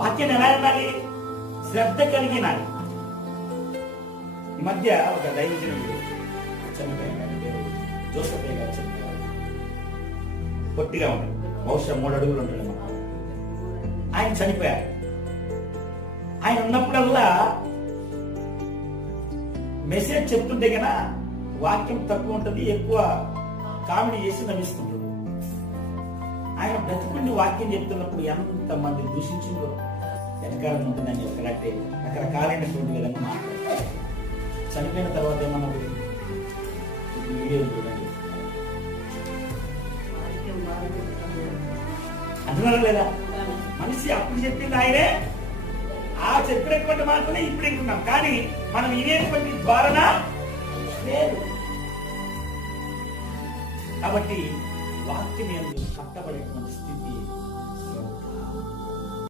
వాక్యాన్ని ఎలా వినాలి? శ్రద్ధ కలిగి వినాలి. ఈ మధ్య ఒక దైవజనుడు చనిపోయాడు. ఆయన పేరు జోసఫ్ గారు చనిపోయారు. పొట్టిగా ఉంటాడు, బహుశా 3 అడుగులు ఉంటాడు. ఆయన చనిపోయారు. ఆయన ఉన్నప్పుడల్లా మెసేజ్ చెప్తుంటే కన్నా వాక్యం తక్కువ ఉంటుంది, ఎక్కువ కామెడీ చేసి నవ్విస్తుంటాడు. ఆయన బ్రతుకుండి వాక్యం చెప్తున్నప్పుడు ఎంతమంది దూషించిందో వెనకాలం ఉంటుందని ఒకలాంటి రకరకాలైనటువంటి విధంగా మాట్లాడతారు. చనిపోయిన తర్వాత ఏమన్నా వీడియో చూడండి, అంటున్నారా లేదా? మనిషి అప్పుడు చెప్పింది ఆయనే, ఆ చెప్పినటువంటి మాటలే ఇప్పుడు వింటున్నాం, కానీ మనం వినేటువంటి ధారణ లేదు. కాబట్టి వాక్యం కట్టబడేటువంటి స్థితి